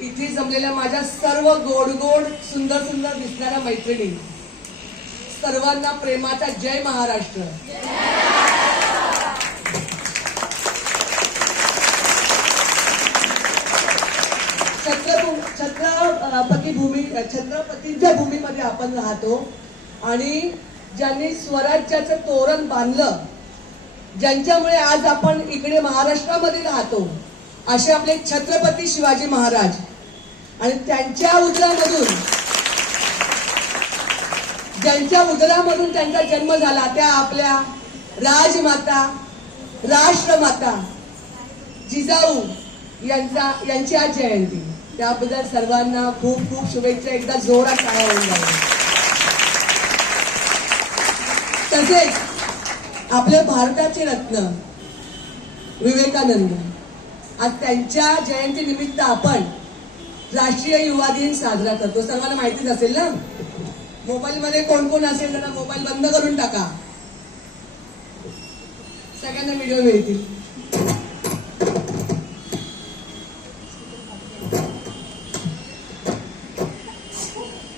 इथे जमलेल्या माझ्या सर्व गोड गोड सुंदर सुंदर दिसणाऱ्या मैत्रिणी, सर्वांना प्रेमाचा जय महाराष्ट्र. छत्रपतींच्या भूमीमध्ये आपण राहतो आणि ज्यांनी स्वराज्याचं तोरण बांधलं, ज्यांच्यामुळे आज आपण इकडे महाराष्ट्रामध्ये राहतो, असे आपले छत्रपती शिवाजी महाराज. आणि ज्यांच्या उदरामधून त्यांचा जन्म झाला त्या आपल्या राजमाता, राष्ट्रमाता जिजाऊ यांची आज जयंती. त्याबद्दल सर्वांना खूप खूप शुभेच्छा. एकदा जोरात टाळ्या होऊन जाईल. तसेच आपले भारताचे रत्न विवेकानंद, आज त्यांच्या जयंती निमित्त आपण राष्ट्रीय युवा दिन साजरा करतो. सर्वांना माहितीच असेल ना. मोबाईल मध्ये कोण कोण असेल जरा मोबाईल बंद करून टाका, सगळ्यांना व्हिडिओ मिळतील.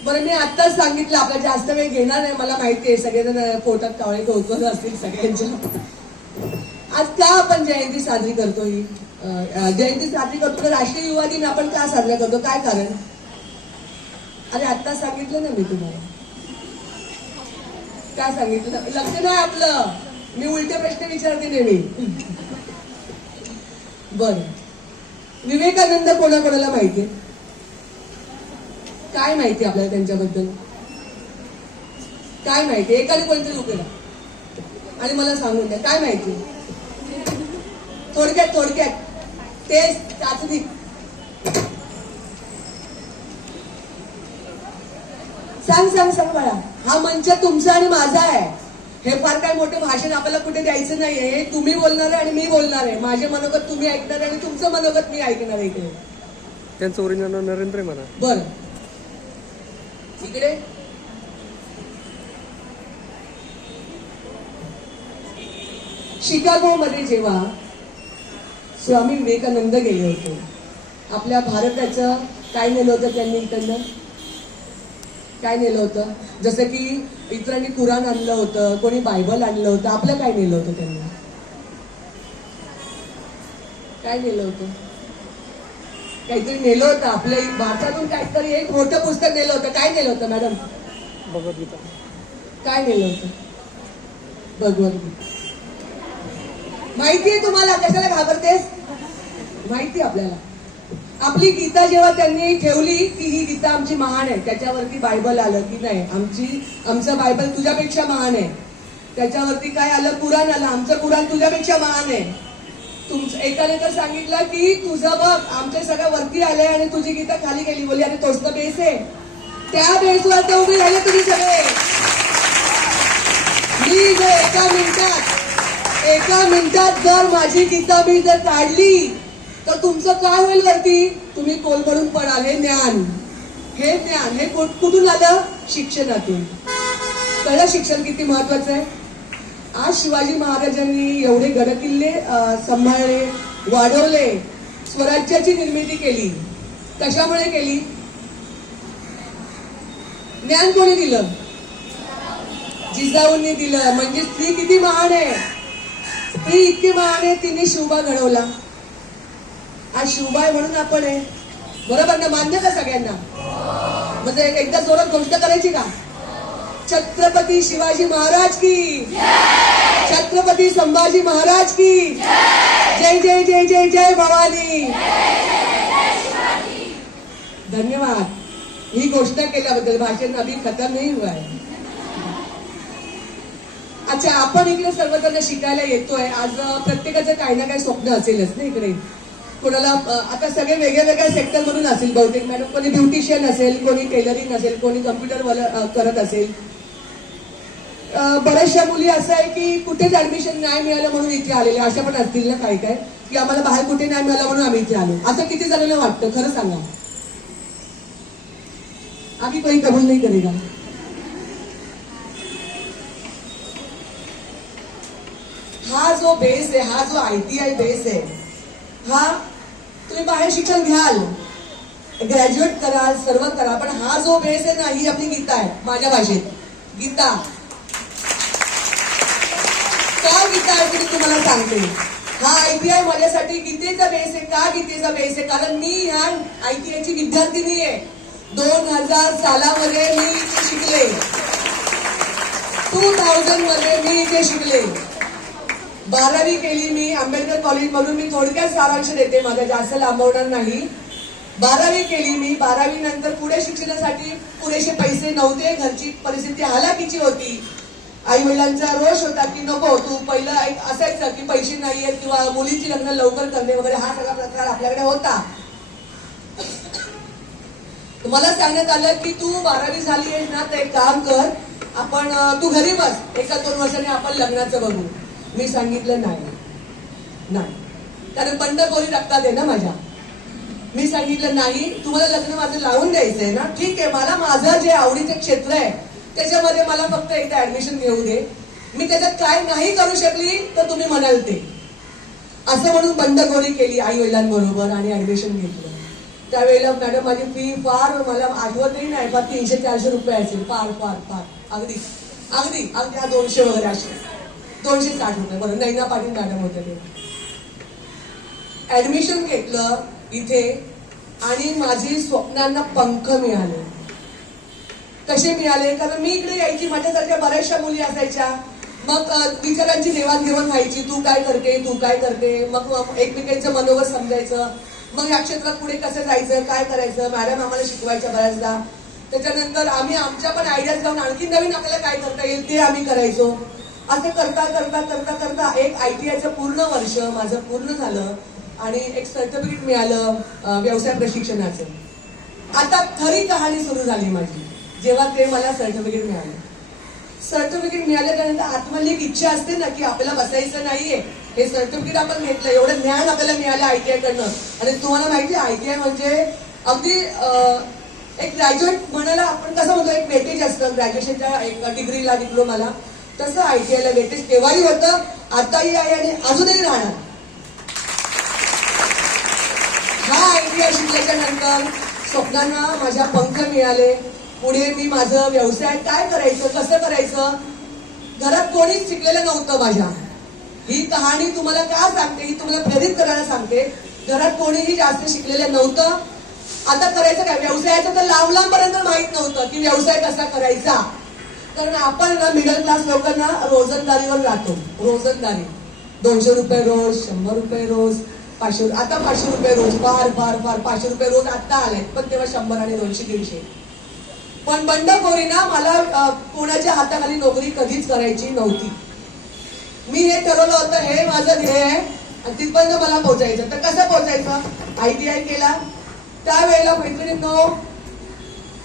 बरं, मी आत्ताच सांगितलं आपल्याला जास्त वेळ घेणार नाही. मला माहिती आहे सगळेजण पोटात कावळे कोकण असतील सगळ्यांच्या. आज का आपण जयंती साजरी करतो? ही जयंती साजरी करतो तर राष्ट्रीय युवा दिन आपण का साजरा करतो? काय कारण? अरे आत्ता सांगितलं ना मी तुम्हाला. काय सांगितलं? लक्ष नाही आपलं. मी उलटे प्रश्न विचारते नेहमी. बर, विवेकानंद कोणाकोणाला माहितीये? काय माहिती आपल्याला त्यांच्याबद्दल? काय माहिती? एकाने कोणतरी उभे राहा आणि मला सांगून द्या काय माहिती. थोडक्यात टेस्ट चाचणी. सांग बाळा. हा मंच तुमचा आणि माझा आहे. हे फार काय मोठं भाषण आपल्याला कुठे द्यायचं नाहीये. हे तुम्ही बोलणार आहे आणि मी बोलणार आहे. माझे मनोगत तुम्ही ऐकणार आहे आणि तुमचं मनोगत मी ऐकणार आहे. इकडे त्यांचं ओरिजिनल नाव नरेंद्र म्हणा. बरं, इकडे शिकागो मध्ये जेव्हा स्वामी विवेकानंद गेले होते, आपल्या भारताचं काय नेलं होतं त्यांनी इकडनं? काय नेलं होतं? जसं की इतरांनी कुराण आणलं होतं, कोणी बायबल आणलं होतं. आपलं काय नेलं होतं त्यांनी? काय नेलं होतं? काहीतरी नेलं होतं. आपल्या भारतातून काहीतरी एक मोठं पुस्तक नेलं होतं. काय नेलं होतं मॅडम? भगवद्गीता. काय नेलं होतं? भगवद्गीता. माहितीये तुम्हाला? कशाला घाबरतेस? माहिती आपल्याला. आपली गीता जेव्हा त्यांनी ठेवली की ही गीता आमची महान आहे, त्याच्यावरती बायबल आलं की नाही आमचं बायबल तुझ्यापेक्षा महान आहे. त्याच्यावरती काय आलं? कुराण आलं. आमचं कुराण तुझ्यापेक्षा महान आहे. तुमचं एकाने तर सांगितलं की तुझं बघ आमच्या सगळं वरती आलंय आणि तुझी गीता खाली गेली. बोलली आणि तोच तर बेस आहे. त्या बेसवर तर उभे झाले तुम्ही सगळे. मी जर एका मिनिटात जर माझी गीता मी जर काढली तर तुमचं काय होईल वरती? तुम्ही कोलमडून पडाल. हे ज्ञान हे कुठून आलं? शिक्षणातून. कळलं शिक्षण किती महत्वाचं आहे? आज शिवाजी महाराजांनी एवढे गडकिल्ले सांभाळले, वाढवले, स्वराज्याची निर्मिती केली. कशामुळे केली? ज्ञान कोणी दिलं? जिजाऊंनी दिलं. म्हणजे स्त्री किती महान आहे. स्त्री इतकी महान आहे, तिने शिवबा घडवला. आज शिवबा आहे म्हणून आपण आहे. बरोबर ना? मान्य का सगळ्यांना? म्हणजे एकदा जोरात घोषणा करायची का? छत्रपती शिवाजी महाराज की, छत्रपती संभाजी महाराज की जय. जय जय जय जय भवानी. धन्यवाद ही घोषणा केल्याबद्दल. भाषण अभी खतम नाही हुआ है. अच्छा, आपण इकडे सर्वजण शिकायला येतोय. आज प्रत्येकाचं काही ना काही स्वप्न असेलच ना इकडे. कोणाला आता सगळे वेगळ्या सेक्टर मधून असेल बहुतेक मॅडम. कोणी ब्युटिशियन असेल, कोणी टेलरिंग असेल, कोणी कम्प्युटर करत असेल. बऱ्याचशा मुली असं आहे की कुठेच ऍडमिशन नाही मिळालं म्हणून इथे आलेले. अशा पण असतील ना काही काय की आम्हाला बाहेर कुठे नाही मिळालं म्हणून आम्ही इथे आलो. असं किती जणांना वाटतं? खरं सांगा. आम्ही कोणी कबूल नाही करेगा. हा जो बेस आहे, हा जो ITI बेस आहे, हा तुम्ही बाहेर शिक्षण घ्याल ग्रॅज्युएट करा, सर्व करा, पण हा जो बेस आहे ना, ही आपली गीता आहे. माझ्या भाषेत गीता का गीता आहे ते तुम्हाला सांगते. हा ITI माझ्यासाठी गीतेचा बेस आहे. का गीतेचा बेस आहे? कारण मी ह्या ITI ची विद्यार्थिनी आहे. 2000 सालामध्ये मी इथे शिकले. 2000 मध्ये मी इथे शिकले. 12वी केली मी आंबेडकर कॉलेज मधून. मी थोडक्यात सारांश देते, माझा जास्त लांबवणार नाही. 12वी केली मी. 12वी नंतर पुढे शिक्षणासाठी पुरेसे पैसे नव्हते. घरची परिस्थिती हालाकीची होती. आई वडिलांचा रोष होता की नको, तू पहिलं एक असायचं की पैसे नाहीये किंवा मुलीची लग्न लवकर करणे वगैरे, हा सगळा प्रकार आपल्याकडे होता. मला सांगण्यात आलं की तू 12वी झाली आहेस ना, तर एक काम कर, आपण तू घरी बस, 1-2 वर्षांनी आपण लग्नाचं बघू. मी सांगितलं नाही, कारण बंडखोरी रक्तात आहे ना माझ्या. मी सांगितलं नाही, तुम्हाला लग्न माझं लावून द्यायचंय ना, ठीक आहे, मला माझं जे आवडीचं क्षेत्र आहे त्याच्यामध्ये मला फक्त एकदा ऍडमिशन घेऊ दे. मी त्याच्यात काय नाही करू शकली तर तुम्ही म्हणाल ते, असं म्हणून बंडखोरी केली आई वडिलांबरोबर आणि ऍडमिशन घेतलं. त्यावेळेला मॅडम माझी फी फार मला आठवतही नाही, फार 300-400 रुपये असेल. फार अगदी 200 वगैरे असे 260 रुपये. बरं, नैना पाटील मॅडम होते ते. ऍडमिशन घेतलं इथे आणि माझी स्वप्नांना पंख मिळाले. कसे मिळाले? कारण मी इकडे यायची, माझ्यासारख्या बऱ्याचशा मुली असायच्या. मग विचारांची देवाणघेवाण व्हायची, तू काय करते. मग एकमेकांचं मनोगत समजायचं. मग या क्षेत्रात पुढे कसं जायचं, काय करायचं, मॅडम आम्हाला शिकवायच्या बऱ्याचदा. त्याच्यानंतर आम्ही आमच्या पण आयडियाज लावून आणखी नवीन आपल्याला काय करता येईल ते आम्ही करायचो. असं करता एक ITIचं पूर्ण वर्ष माझं पूर्ण झालं आणि एक सर्टिफिकेट मिळालं व्यवसाय प्रशिक्षणाचं. आता खरी कहाणी सुरू झाली माझी, जेव्हा ते मला सर्टिफिकेट मिळालं. सर्टिफिकेट मिळाल्यानंतर आत्मली एक इच्छा असते ना की आपल्याला बसायचं नाहीये, हे सर्टिफिकेट आपण घेतलं, एवढं ज्ञान आपल्याला मिळालं ITI कडनं. आणि तुम्हाला माहिती आहे ITI म्हणजे अगदी एक ग्रॅज्युएट म्हणायला आपण कसं म्हणतो, एक वेटेज असतं ग्रॅज्युएशनच्या एक डिग्रीला, डिप्लोमाला, तसं ITIला वेटेज तेव्हाही होतं, आताही आहे आणि अजूनही राहणार. हा ITI शिकल्याच्या नंतर स्वप्नांना माझ्या पंख मिळाले. पुढे मी माझं व्यवसाय काय करायचं, कसं करायचं, घरात कोणीच शिकलेलं नव्हतं माझ्या. ही कहाणी तुम्हाला का सांगते, ही तुम्हाला प्रेरित करायला सांगते. घरात कोणीही जास्त शिकलेलं नव्हतं. आता करायचं काय, व्यवसायाचं तर लांबपर्यंत माहित नव्हतं की व्यवसाय कसा करायचा. कारण आपण ना मिडल क्लास लोकांना रोजंदारीवर राहतो. रोजंदारी 200 रुपये रोज, 100 रुपये रोज, 500, आता 500 रुपये रोज, फार 500 रुपये रोज आता आले, पण तेव्हा 100 आणि 200-150. पण बंडखोरीना मला कोणाच्या हाताखाली नोकरी कधीच करायची नव्हती. मी हे ठरवलं होतं, हे माझं ध्येय आहे आणि तिथपर्यंत मला पोहोचायचं. तर कसं पोहोचायचं, ITI केला. त्यावेळेला मैत्रिणींनो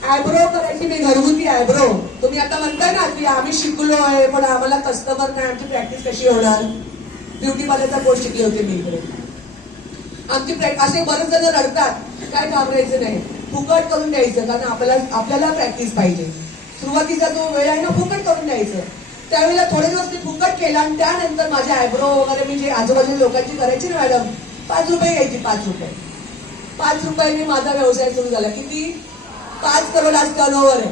आयब्रो करायची मी, घरगुती आयब्रो. तुम्ही आता म्हणताय ना की आम्ही शिकलो आहे पण आम्हाला कस्टमर नाही, आमची प्रॅक्टिस कशी होणार. ब्युटी पार्लरचा कोर्स शिकले होते मी इकडे. आमची असे बरेच जण रडतात, काय घाबरायचं नाही, फुकट करून द्यायचं, कारण आपल्याला प्रॅक्टिस पाहिजे. सुरुवातीचा जो वेळ आहे ना, फुकट करून द्यायचं. त्यावेळेला थोडे दिवस मी फुकट केला आणि त्यानंतर माझे आयब्रो वगैरे मी जे आजूबाजूला लोकांची करायची ना मॅडम, 5 रुपये घ्यायची. 5 रुपयाने माझा व्यवसाय सुरू झाला. किती? 5 करोड आज टर्नओव्हर आहे.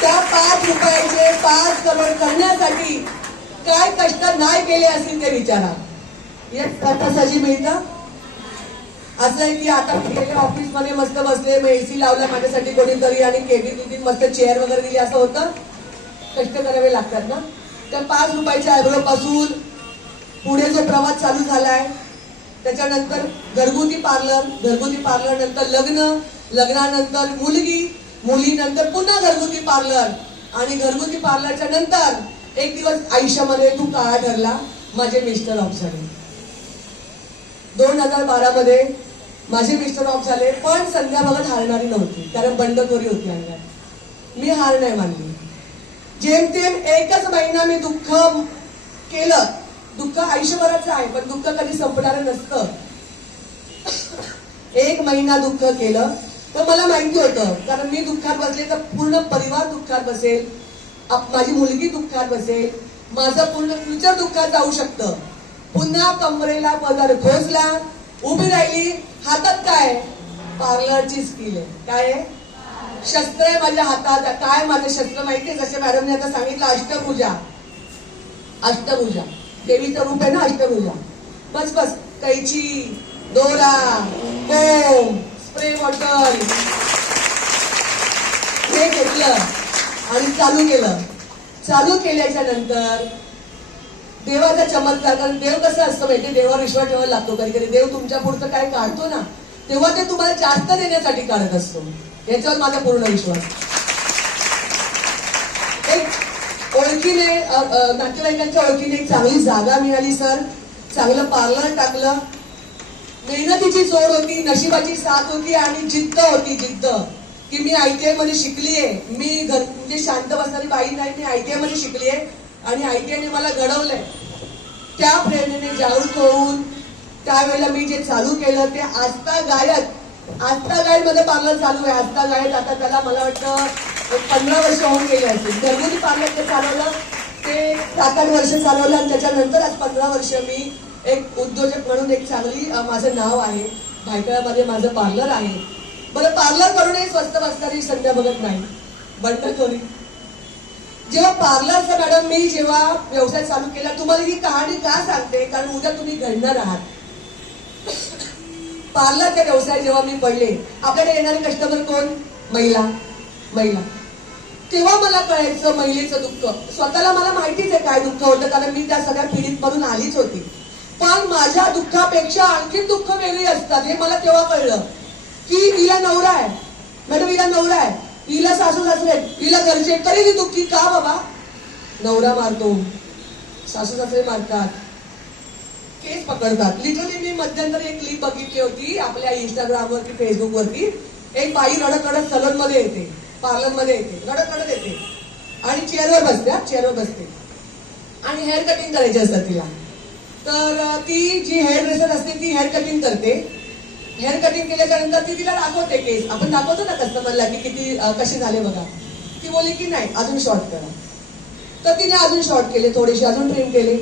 त्या 5 रुपयाचे 5 करोड करण्यासाठी काय कष्ट नाही केले असतील ते विचारा. एक तासाची मिळतं. असं आहे की आता मी गेले ऑफिसमध्ये मस्त बसले, मग AC लावला माझ्यासाठी कोणीतरी आणि केबिन मस्त चेअर वगैरे दिली, असं होतं. कष्ट करावे लागतात ना. त्या 5 रुपयाच्या आयब्रो पासून पुढे जो प्रवास चालू झालाय, त्याच्यानंतर घरगुती पार्लर नंतर लग्नानंतर मुलीनंतर पुन्हा घरगुती पार्लर आणि घरगुती पार्लरच्या नंतर एक दिवस आयुष्यामध्ये खूप काळा ठरला. माझे मिस्टर ऑफ झाले. 2012 मध्ये माझे मिस्टर ऑफ झाले, पण संध्या भगत हारणारी नव्हती, कारण बंडखोरी होती अंगात. मी हार नाही मानली. जेमतेम 1च महिना मी दुःख केलं. दुःख आयुष्यभराचं आहे, पण दुःख कधी संपणारं नसतं. 1 महिना दुःख केलं. तर मला माहिती होतं, कारण मी दुःखात बसले तर पूर्ण परिवार दुःखात बसेल, माझी मुलगी दुःखात बसेल, माझं पूर्ण फ्युचर दुःखात जाऊ शकतं. पुन्हा कमरेला पदर खोचला, उभी राहिली. हातात काय? पार्लरची स्किल आहे. काय आहे? शस्त्र आहे माझ्या हातात. काय माझं शस्त्र माहितीये? जसे मॅडमने आता सांगितलं, अष्टभुजा. अष्टभुजा देवीचं रूप आहे ना, अष्टभुजा. बस बस, कैची, दोरा, कोंब, स्प्रे बॉटल हे घेतलं आणि चालू केलं. चालू केल्याच्या नंतर देवाचा चमत्कार. कारण देव कसं असतं माहिती, देवावर विश्वास ठेवायला लागतो. कधी कधी देव तुमच्या पुढचं काय काढतो ना, तेव्हा ते तुम्हाला जास्त देण्यासाठी काढत असतो. याच्यावर माझा पूर्ण विश्वास. एक ओळखीने, नातेवाईकांच्या ओळखीने एक चांगली जागा मिळाली सर. चांगलं पार्लर टाकलं. मेहनतीची जोड होती, नशिबाची साथ होती आणि जिद्द होती. जिद्द की मी ITI मध्ये शिकलीये. मी म्हणजे शांत बसणारी बाई नाही, मी ITI मध्ये शिकलीये आणि ITI ने मला घडवलंय. त्या प्रेरणेने जागृत होऊन त्यावेळेला मी जे चालू केलं ते आस्था गायत. आस्था गायत मध्ये पार्लर चालू आहे. आस्था गायत आता त्याला मला वाटतं 15 वर्ष होऊन गेले असतील. घरगुती पार्लर ते चालवलं, ते 7-8 वर्ष चालवलं आणि त्याच्यानंतर आज 15 वर्ष मी एक उद्योजक म्हणून एक चांगली माझं नाव आहे. भायखळ्यामध्ये माझं पार्लर आहे. बरं, पार्लर करूनही स्वस्त बसणारी संध्या बघत नाही, बंडखोरी. जेव्हा पार्लरचा मॅडम मी जेव्हा व्यवसाय चालू केला, तुम्हाला ही कहाणी का सांगते, कारण उद्या तुम्ही घडणार आहात. पार्लरचा व्यवसाय जेव्हा मी पडले, आपल्याकडे येणारे कस्टमर कोण? महिला. महिला. तेव्हा मला कळायचं महिलेचं दुःख. स्वतःला मला माहितीच आहे काय दुःख होतं, कारण मी त्या सगळ्या पीडित मधून आलीच होती. पण माझ्या दुःखापेक्षा आणखी दुःख वेगळी असतात हे मला तेव्हा कळलं. की हिला नवरा आहे मॅडम, हिला नवरा आहे, हिला सासू सासरे आहेत, हिला घरचे, तरी ती दुःखी का बाबा? नवरा मारतो, सासू सासरे मारतात, केस पकडतात. लिटरली मी मध्यंतरी एक क्लिप बघितली होती आपल्या इंस्टाग्रामवरती, फेसबुकवरती. एक बाई रडत रडत सलून मध्ये येते, पार्लर मध्ये येते, रडत रडत येते आणि चेअरवर बसते. चेअरवर बसते आणि हेअर कटिंग करायची असतात तिला. तर ती जी हेअर ड्रेसर असते ती हेअर कटिंग करते. हेअर कटिंग केल्याच्या नंतर ती तिला दाखवते केस. आपण दाखवतो ना कस्टमरला की किती कसे झाले बघा. ती बोलली की नाही, अजून शॉर्ट करा. तर तिने अजून शॉर्ट केले, थोडेसे अजून ट्रिम केले,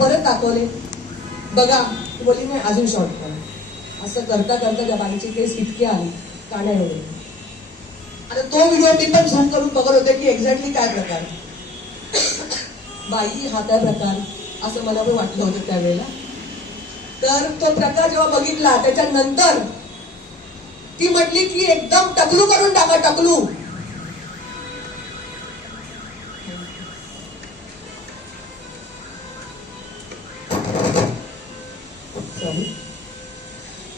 परत दाखवले, बघा. ती बोलली नाही, अजून शॉर्ट करा. असं करता करता त्या बाईचे केस इतके आले काड्या एवढे. आता तो व्हिडिओ मी पण झूम करून बघत होते की एक्झॅक्टली काय प्रकार. बाई हा काय प्रकार असं मला पण वाटलं होतं त्यावेळेला. तर तो प्रकार जेव्हा बघितला त्याच्यानंतर ती म्हटली की एकदम टकलू करून टाका, टकलू.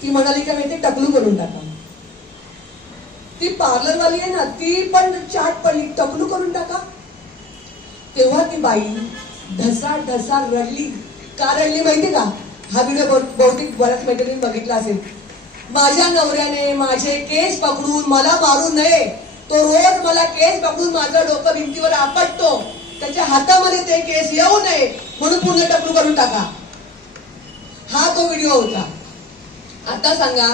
ती म्हणाली का माहिती, टकलू करून टाका. ती पार्लरवाली आहे ना, ती पण चाट पडली, टकलू करून टाका. तेव्हा ती बाई ढसा ढसा रडली. का रडली माहिती का? हा व्हिडिओ बहुतेक बऱ्याच मैत्रिणींनी बघितला असेल. माझ्या नवऱ्याने माझे केस पकडून मला मारू नये, तो रोज मला केस पकडून माझं डोकं भिंतीवर आपटतो, त्याच्या हातामध्ये ते केस येऊ नये म्हणून पूर्ण टकलू करून टाका. हा तो व्हिडिओ होता. आता सांगा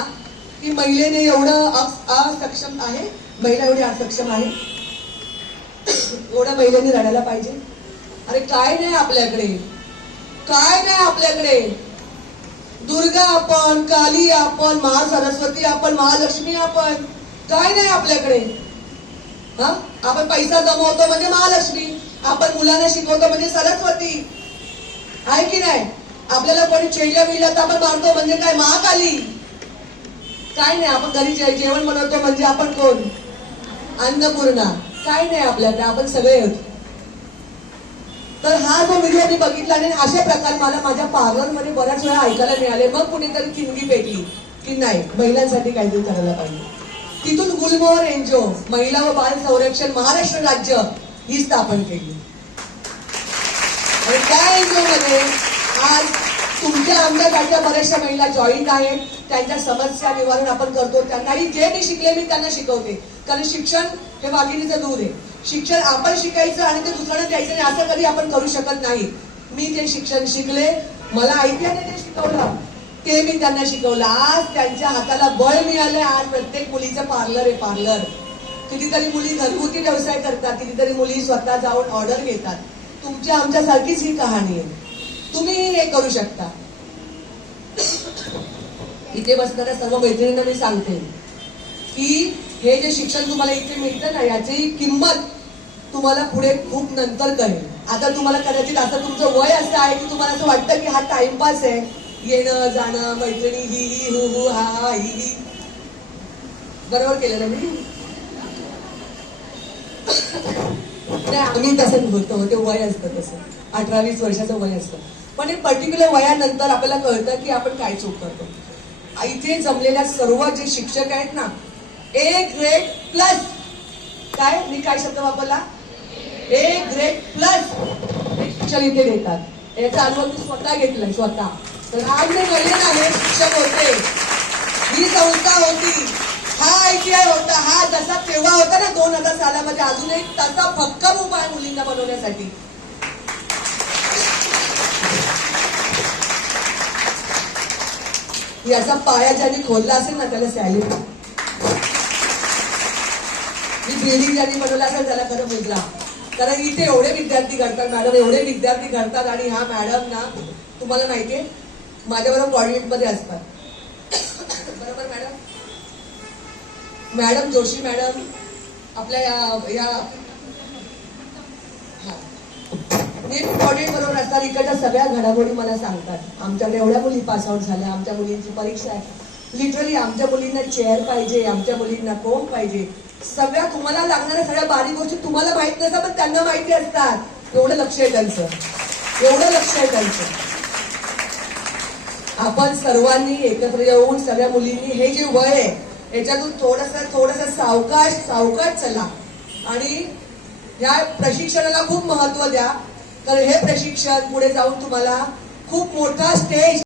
की महिलेने एवढं असक्षम आहे, महिला एवढी असक्षम आहे, एवढ्या महिलेने रडायला पाहिजे? अरे काय नाही आपल्याकडे, काय नाही आपल्याकडे. दुर्गा आपण, काली आपण, महासरस्वती आपण, महालक्ष्मी आपण, काय नाही आपल्याकडे. हा, आपण पैसा जमवतो म्हणजे महालक्ष्मी, आपण मुलांना शिकवतो म्हणजे सरस्वती, आहे की नाही? आपल्याला कोणी चेडल्या मिळल्या तर आपण मारतो म्हणजे काय, महाकाली. काय नाही, आपण घरी जेवण बनवतो म्हणजे आपण कोण, अन्नपूर्णा. काय नाही आपल्याकडे, आपण सगळे होतो. तर हा जो व्हिडिओ मी बघितला आणि अशा प्रकार मला माझ्या पार्लरमध्ये बऱ्याच वेळा ऐकायला मिळाले. मग कुणीतरी चिंगी पेटली की नाही, महिलांसाठी काहीतरी करायला पाहिजे. तिथून गुलमोहर एनजीओ, महिला व बाल संरक्षण महाराष्ट्र राज्य ही स्थापन केली. आणि त्या एनजीओ मध्ये आज तुमच्या आमच्यासारख्या बऱ्याचशा महिला जॉईंट आहेत. त्यांच्या समस्या निवारण आपण करतो. त्यांनाही जे मी शिकले मी त्यांना शिकवते. कारण शिक्षण हे वाघिणीचं दूध आहे. शिक्षण आपण शिकायचं आणि ते दुसऱ्यांना द्यायचं नाही असं कधी आपण करू शकत नाही. मी जे शिक्षण शिकले, मला ITI ने जे शिकवलं ते मी त्यांना शिकवलं. आज त्यांच्या हाताला बळ मिळालंय. आज प्रत्येक मुलीचं पार्लर आहे, पार्लर. कितीतरी मुली घरगुती व्यवसाय करतात, कितीतरी मुली स्वतः जाऊन ऑर्डर घेतात. तुमच्या आमच्यासारखीच ही कहाणी आहे. हे करू शकता. इथे बसणाऱ्या सर्व मैत्रिणींना मी सांगते की हे जे शिक्षण तुम्हाला इथे मिळतं ना, याची किंमत तुम्हाला पुढे खूप नंतर कळेल. आता तुम्हाला कदाचित असं तुमचं वय असं आहे की तुम्हाला असं वाटतं की हा टाइमपास आहे, येणं जाणं, मैत्रिणी, ही ही हु हु हा हा ही ही. बरोबर केलं ना मी? नाही, आम्ही तसं होतो, ते वय असतं तसं 18-20 वर्षाचं वय असतं. पण हे पर्टिक्युलर वयानंतर आपल्याला कळतं की आपण काय चूक करतो. इथे जमलेल्या सर्व जे शिक्षक आहेत ना, ए ग्रेड प्लस, काय मी काय शब्द वापरला, ए ग्रेड प्लस शिक्षण इथे देतात. याचा अनुभव मी स्वतः घेतलाय, स्वतः. तर आज मी कळले ना, हे शिक्षक होते, ही संस्था होती, हा ITI होता, हा जसा तेव्हा होता ना 2000 सालामध्ये, अजूनही तसा भक्कम उपाय मुलींना बनवण्यासाठी. याचा पाया ज्यांनी खोलला असेल ना, त्याला सॅल्यूट. मी बिल्डिंग ज्यांनी बनवला असेल त्याला खरं मुद्रा. कारण इथे एवढे विद्यार्थी घडतात मॅडम, एवढे विद्यार्थी घडतात. आणि ह्या मॅडम ना, तुम्हाला माहितीये माझ्याबरोबर कॉर्डिनेट मध्ये असतात. बरोबर मॅडम? मॅडम जोशी मॅडम आपल्या या कॉर्डिनेट बरोबर असतात. इकडच्या सगळ्या घडामोडी मला सांगतात. आमच्याकडे एवढ्या मुली पासआउट झाल्या, आमच्या मुलींची परीक्षा आहे. लिटरली आमच्या मुलींना चेअर पाहिजे, आमच्या मुलींना कोण पाहिजे, सगळ्या तुम्हाला लागणाऱ्या सगळ्या बारीक गोष्टी तुम्हाला माहित नसतात पण त्यांना माहिती असतात. एवढं लक्ष आहे त्यांचं, एवढं लक्ष आहे त्यांचं. आपण सर्वांनी एकत्र येऊन सगळ्या मुलींनी हे जे वय आहे याच्यातून थोडस सावकाश चला. आणि ह्या प्रशिक्षणाला खूप महत्व द्या. तर हे प्रशिक्षण पुढे जाऊन तुम्हाला खूप मोठा स्टेज